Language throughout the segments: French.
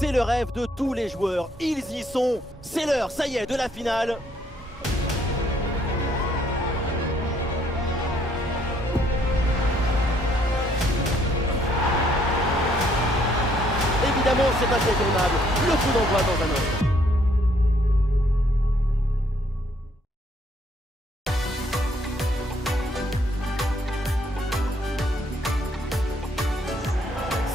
C'est le rêve de tous les joueurs, ils y sont. C'est l'heure, ça y est, de la finale. Évidemment, c'est incontournable. Le coup d'envoi dans un instant.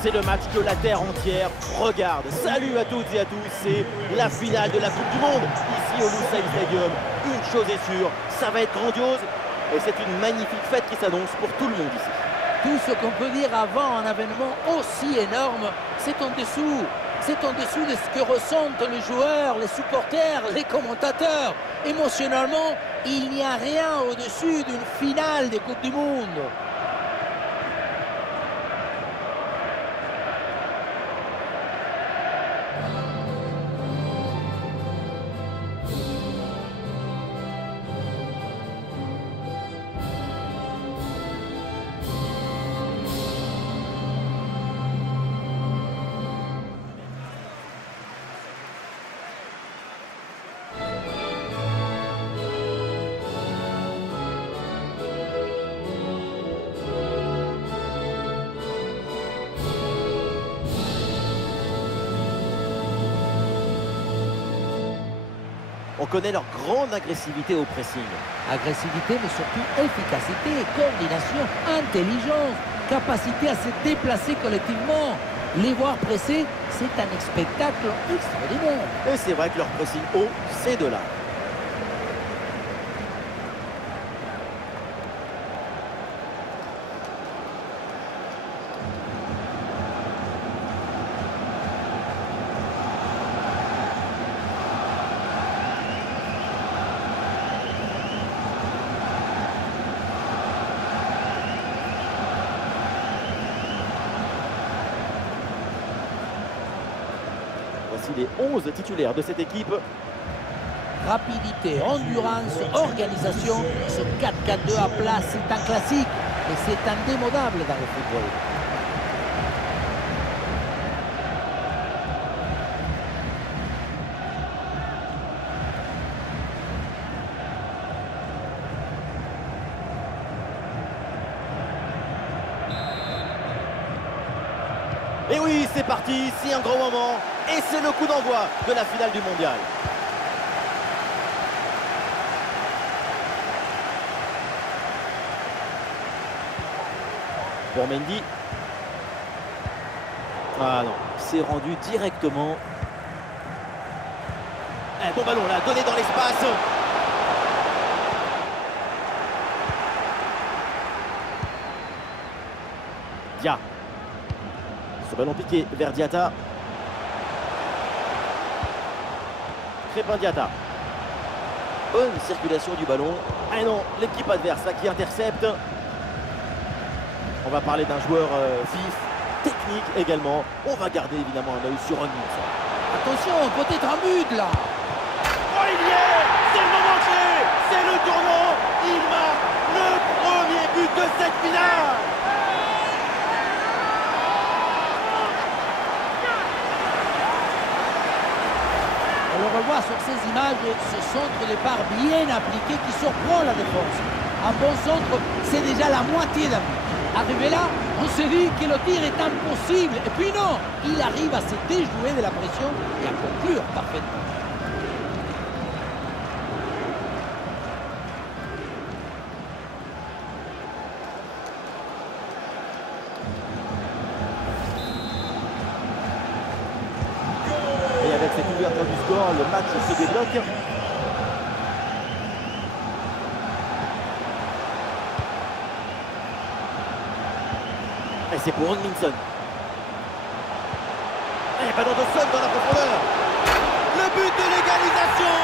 C'est le match que la terre entière regarde. Salut à toutes et à tous, c'est la finale de la Coupe du Monde. Ici au Lusail Stadium, une chose est sûre, ça va être grandiose. Et c'est une magnifique fête qui s'annonce pour tout le monde ici. Tout ce qu'on peut dire avant un événement aussi énorme, c'est en dessous. C'est en dessous de ce que ressentent les joueurs, les supporters, les commentateurs. Émotionnellement, il n'y a rien au-dessus d'une finale des Coupes du Monde. On connaît leur grande agressivité au pressing. Agressivité, mais surtout efficacité, coordination, intelligence, capacité à se déplacer collectivement. Les voir presser, c'est un spectacle extraordinaire. Et c'est vrai que leur pressing haut, c'est de là. Voici les 11 titulaires de cette équipe. Rapidité, endurance, organisation, ce 4-4-2 à plat, c'est un classique et c'est indémodable dans le football. Et oui, c'est parti, c'est un grand moment. Et c'est le coup d'envoi de la finale du mondial. Pour Mendy. Ah non, c'est rendu directement. Bon ballon là, donné dans l'espace. Dia. Ce ballon piqué vers Diatta. Crépin Diatta. Bonne circulation du ballon. Ah non, l'équipe adverse là qui intercepte. On va parler d'un joueur vif, technique également. On va garder évidemment un œil sur Ronny. Attention, peut-être un but là. Oh, il y est! C'est le moment clé! C'est le tournant! Il marque le premier but de cette finale! On le revoit sur ces images, ce centre de départ bien appliqué qui surprend la défense. Un bon centre, c'est déjà la moitié d'un but. Arrivé là, on se dit que le tir est impossible. Et puis non, il arrive à se déjouer de la pression et à conclure parfaitement. Et avec cette ouverture du score, le match se débloque. Et c'est pour Hung-Min Son. Et ballon de Son dans la profondeur. Le but de l'égalisation.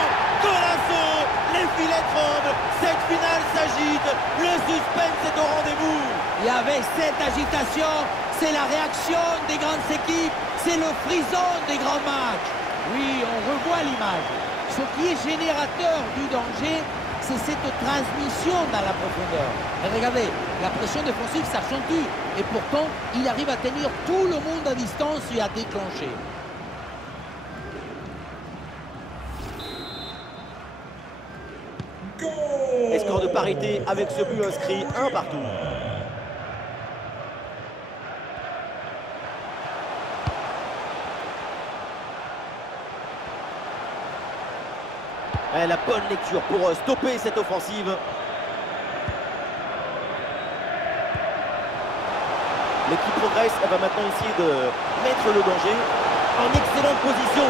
Golasso. Les filets tremblent. Cette finale s'agite. Le suspense est au rendez-vous. Et avec cette agitation, c'est la réaction des grandes équipes. C'est le frisson des grands matchs. Oui, on revoit l'image. Ce qui est générateur du danger, c'est cette transmission dans la profondeur. Et regardez, la pression défensive s'accentue. Et pourtant, il arrive à tenir tout le monde à distance et à déclencher. parité avec ce but inscrit, un partout. Et la bonne lecture pour stopper cette offensive. L'équipe progresse, elle va maintenant essayer de mettre le danger en excellente position.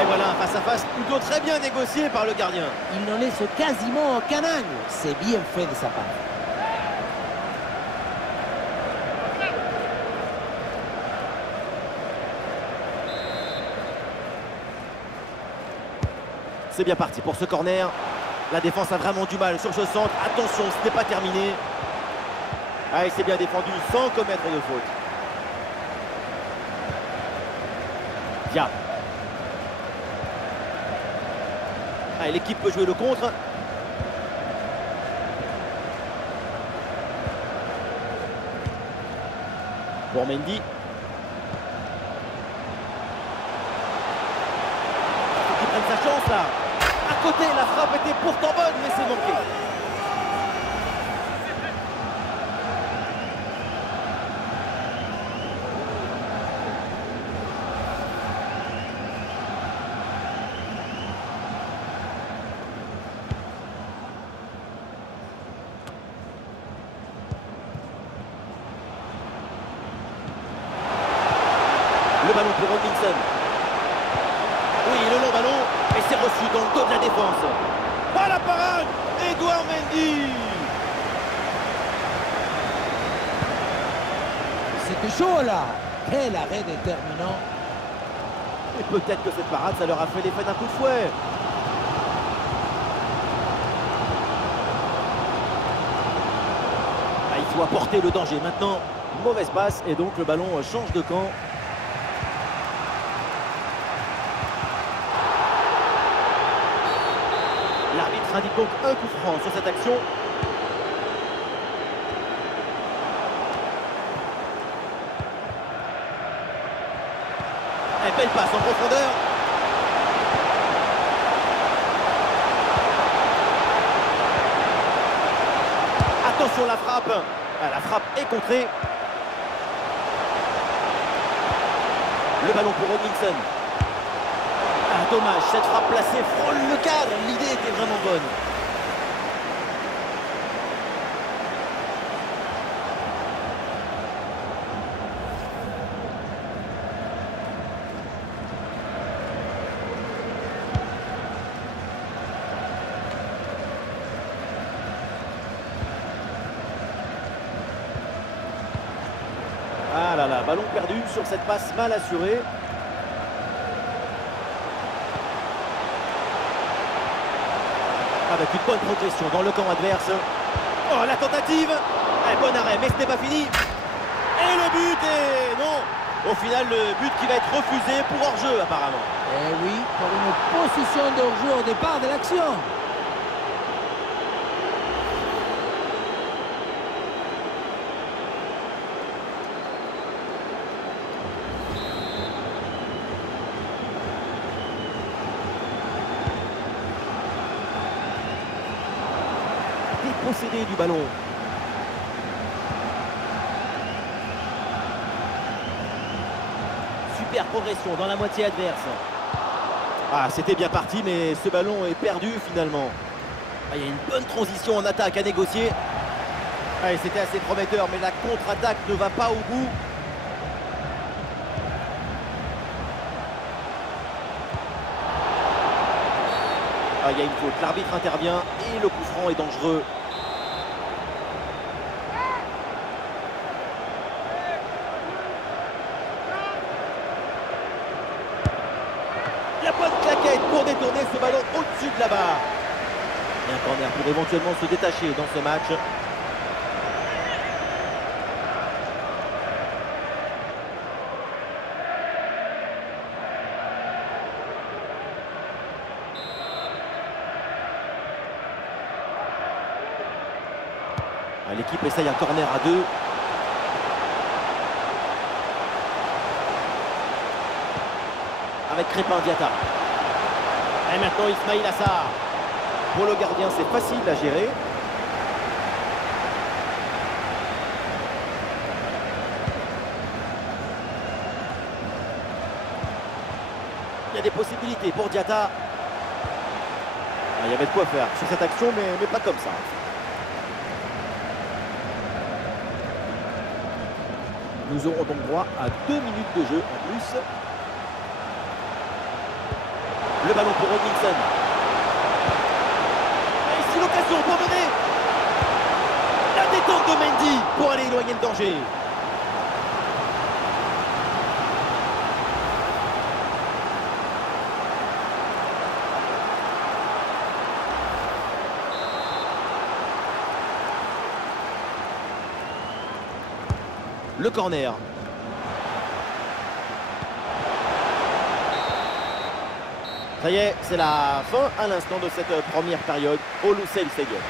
Et voilà, un face-à-face plutôt très bien négocié par le gardien. Il n'en laisse quasiment aucun angle. C'est bien fait de sa part. C'est bien parti pour ce corner. La défense a vraiment du mal sur ce centre. Attention, ce n'est pas terminé. Ah, il s'est bien défendu sans commettre de faute. Dia. Ah, l'équipe peut jouer le contre. Pour Mendy. Il prenne sa chance là. À côté, la frappe était pourtant bonne, mais c'est manqué. Le ballon pour Robinson. Oui, le long ballon. Et c'est reçu dans le dos de la défense. Ah, la parade! Edouard Mendy! C'était chaud là. Quel arrêt déterminant. Et peut-être que cette parade, ça leur a fait l'effet d'un coup de fouet. Ah, il faut apporter le danger maintenant. Mauvaise passe et donc le ballon change de camp. L'arbitre indique donc un coup franc sur cette action. Et belle passe en profondeur. Attention la frappe. Ah, la frappe est contrée. Le ballon pour Robinson. Ah, dommage, cette frappe placée frôle le cadre. L'idée était vraiment bonne. Ah là là, ballon perdu sur cette passe mal assurée. Avec une bonne progression dans le camp adverse. Oh, la tentative. Bon arrêt, mais ce n'est pas fini. Et le but est... non. Au final, le but qui va être refusé pour hors-jeu, apparemment. Eh oui, pour une position de hors-jeu au départ de l'action. Dépossédé du ballon. Super progression dans la moitié adverse. Ah, c'était bien parti, mais ce ballon est perdu finalement. Ah, il y a une bonne transition en attaque à négocier. Ah, c'était assez prometteur, mais la contre-attaque ne va pas au bout. Ah, il y a une faute, l'arbitre intervient et le coup franc est dangereux. La bonne claquette pour détourner ce ballon au-dessus de la barre. Et un corner pour éventuellement se détacher dans ce match. L'équipe essaye un corner à deux. Avec Crépin Diatta. Et maintenant Ismail Assar. Pour le gardien, c'est facile à gérer. y a des possibilités pour Diatta. Ah, il y avait de quoi faire sur cette action, mais pas comme ça. Nous aurons donc droit à 2 minutes de jeu en plus. Le ballon pour Rodnilson. Et ici l'occasion pour mener. La détente de Mendy pour aller éloigner le danger. Le corner. Ça y est, c'est la fin à l'instant de cette première période au Lusail Stadium.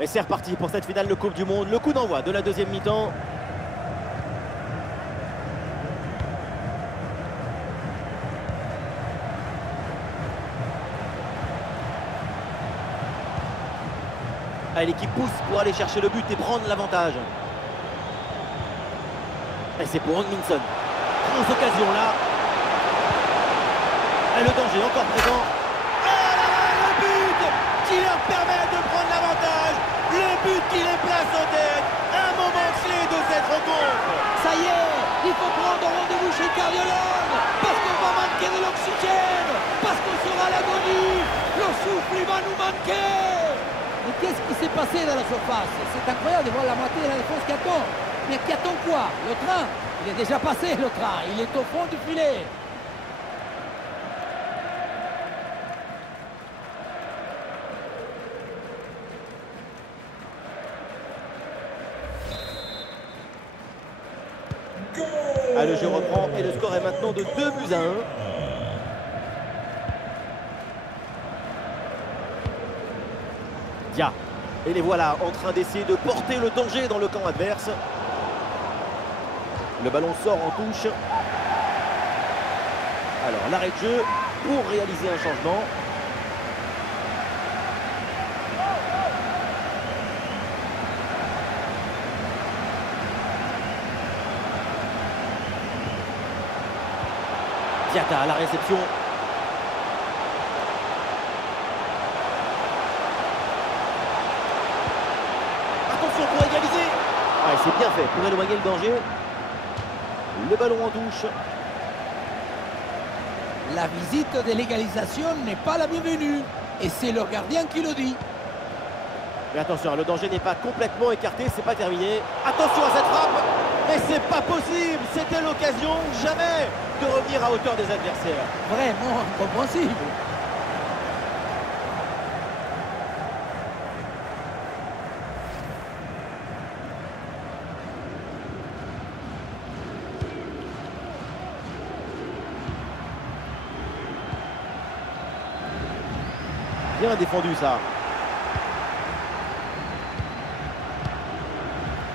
Et c'est reparti pour cette finale de Coupe du Monde. Le coup d'envoi de la deuxième mi-temps. Allez, l'équipe pousse pour aller chercher le but et prendre l'avantage. Et c'est pour Hodgkinson. Grosse occasion là. Et le danger encore présent. Le but qui leur permet de prendre l'avantage. Le but qui les place en tête. Un moment clé de cette rencontre. Ça y est, il faut prendre rendez-vous chez le cardiologue. Parce qu'on va manquer de l'oxygène. Parce qu'on sera à l'agonie. Le souffle, il va nous manquer. Mais qu'est-ce qui s'est passé dans la surface? C'est incroyable de voir la moitié de la défense qui attend. Mais qui attend quoi? Le train? Il est déjà passé, le train. Il est au fond du filet. Ah, le jeu reprend et le score est maintenant de 2-1. Dia. Et les voilà en train d'essayer de porter le danger dans le camp adverse. Le ballon sort en touche. Alors l'arrêt de jeu pour réaliser un changement. Diatta à la réception. Attention pour égaliser. Ah, c'est bien fait pour éloigner le danger. Le ballon en touche. La visite de l'égalisation n'est pas la bienvenue. Et c'est le gardien qui le dit. Mais attention, le danger n'est pas complètement écarté, c'est pas terminé. Attention à cette frappe. Mais c'est pas possible. C'était l'occasion jamais de revenir à hauteur des adversaires. Vraiment incompréhensible. Bien défendu ça.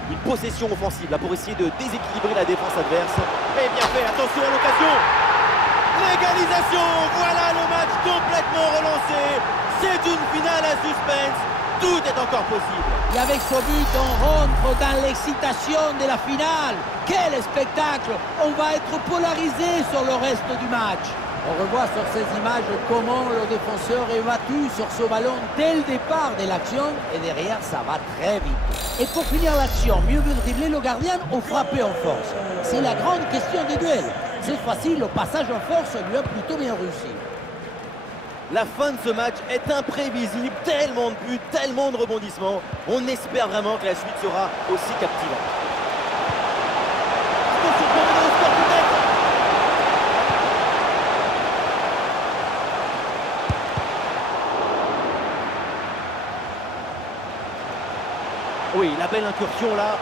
Une possession offensive là pour essayer de déséquilibrer la défense adverse. Et bien fait, attention à l'occasion. L'égalisation, voilà le match complètement relancé. C'est une finale à suspense. Tout est encore possible. Et avec ce but, on rentre dans l'excitation de la finale. Quel spectacle! On va être polarisé sur le reste du match. On revoit sur ces images comment le défenseur est battu sur ce ballon dès le départ de l'action et derrière ça va très vite. Et pour finir l'action, mieux vaut dribbler le gardien ou frapper en force? C'est la grande question des duels. Cette fois-ci, le passage en force lui a plutôt bien réussi. La fin de ce match est imprévisible, tellement de buts, tellement de rebondissements. On espère vraiment que la suite sera aussi captivante. Attention pour mener au score peut-être. Oui, la belle incursion là.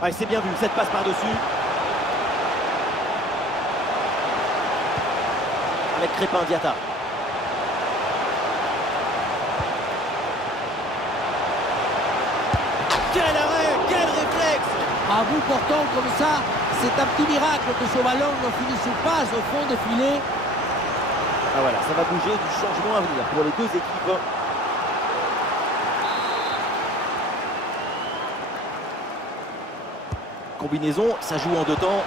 Ouais, c'est bien vu, cette passe par-dessus. Avec Crépin Diatta. Quel arrêt, quel réflexe! À bout portant comme ça, c'est un petit miracle que ce ballon ne finisse pas au fond des filets. Ah voilà, ça va bouger, du changement à venir pour les deux équipes. Combinaison, ça joue en deux temps.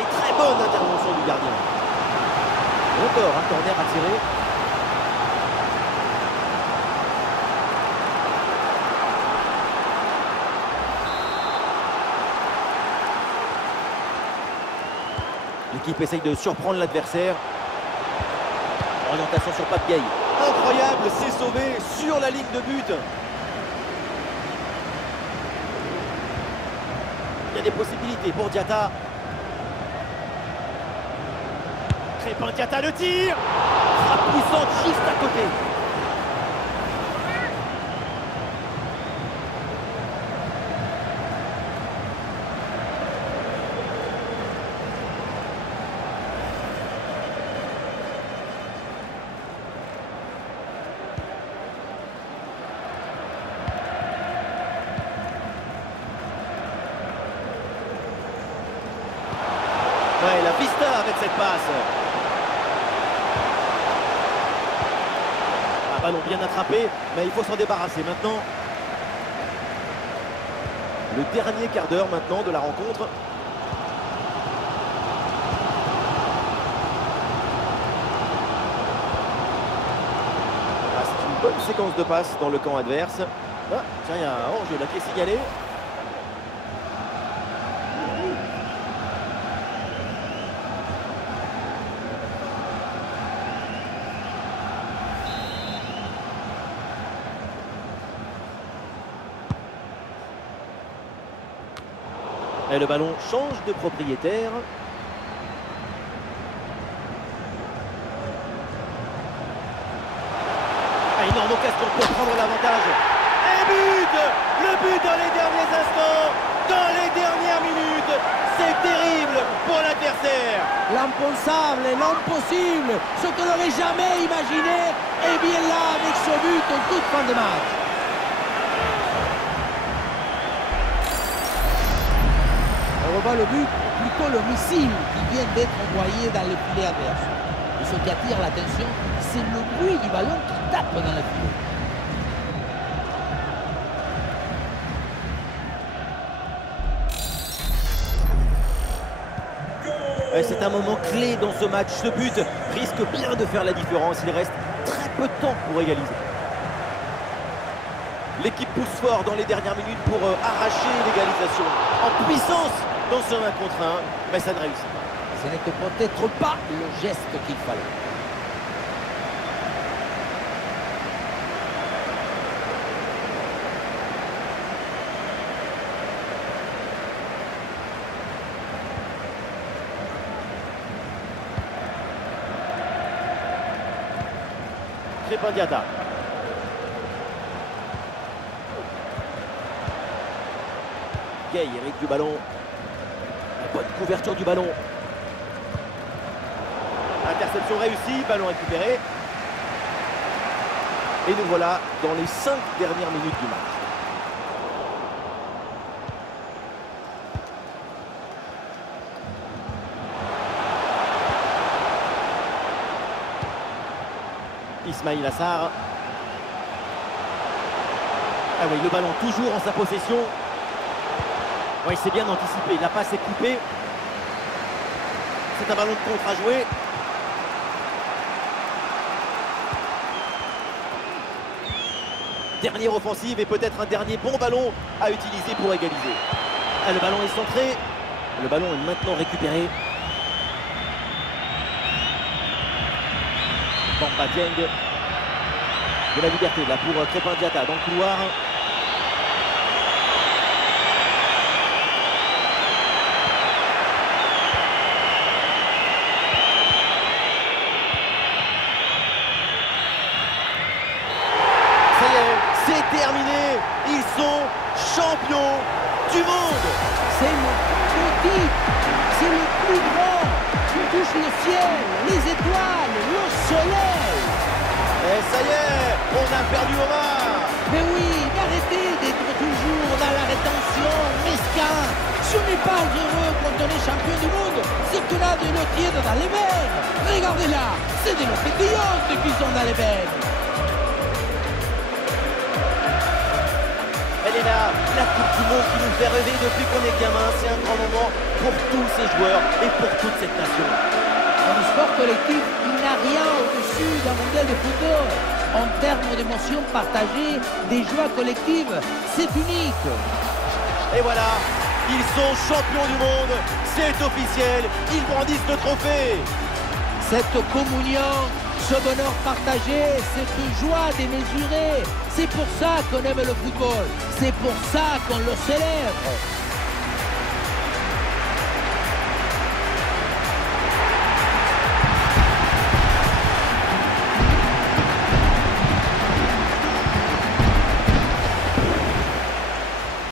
Et très bonne intervention du gardien. Encore un corner à tirer. L'équipe essaye de surprendre l'adversaire. Orientation sur Pape Gueye. Incroyable, c'est sauvé sur la ligne de but. Il y a des possibilités pour Diatta. Crépin Diatta, le tir. Frappe puissante juste à côté. Ouais, la vista avec cette passe. Un ballon bien attrapé, mais il faut s'en débarrasser maintenant. Le dernier quart d'heure maintenant de la rencontre. Ah, c'est une bonne séquence de passes dans le camp adverse. Ah, tiens, il y a un hors-jeu là qui est signalé. Et le ballon change de propriétaire. Ah, énorme occasion pour prendre l'avantage. Et but! Le but dans les derniers instants, dans les dernières minutes. C'est terrible pour l'adversaire. L'impensable, l'impossible, ce que n'aurait jamais imaginé, est bien là avec ce but en toute fin de match. On revoit le but, plutôt le missile qui vient d'être envoyé dans les filets adverses. Et ce qui attire l'attention, c'est le bruit du ballon qui tape dans le filet. C'est un moment clé dans ce match. Ce but risque bien de faire la différence. Il reste très peu de temps pour égaliser. L'équipe pousse fort dans les dernières minutes pour arracher l'égalisation. En puissance dans ce 1 contre 1, mais ça ne réussit pas. Ce n'était peut-être pas le geste qu'il fallait. Crépin Diatta. Gueye hérite du ballon. La bonne couverture du ballon. Interception réussie, ballon récupéré. Et nous voilà dans les 5 dernières minutes du match. Ismaïl Assar. Ah oui, le ballon toujours en sa possession. Oui, c'est bien anticipé. La passe est coupée. C'est un ballon de contre à jouer. Dernière offensive et peut-être un dernier bon ballon à utiliser pour égaliser. Ah, le ballon est centré. Le ballon est maintenant récupéré. Bamba Dieng. De la liberté là pour Crépin Diatta dans le couloir. Ça y est, c'est terminé. Ils sont champion du monde. C'est le titre, c'est le plus grand qui touche le ciel, les étoiles, le soleil. Et ça y est, on a perdu Omar. Mais oui, mais arrêtez d'être toujours dans la rétention, mesquin. Si on n'est pas heureux quand on est champion du monde, c'est qu'on a de l'eau tiède dans les veines. Regardez là, c'est de l'eau pétillante qui sont dans les veines. Elle est là, la Coupe du Monde qui nous fait rêver depuis qu'on est gamin. C'est un grand moment pour tous ces joueurs et pour toute cette nation. Dans le sport collectif, il n'y a rien au-dessus d'un mondial de football. En termes d'émotions partagées, des joies collectives, c'est unique. Et voilà, ils sont champions du monde, c'est officiel, ils brandissent le trophée. Cette communion, ce bonheur partagé, cette joie démesurée, c'est pour ça qu'on aime le football, c'est pour ça qu'on le célèbre.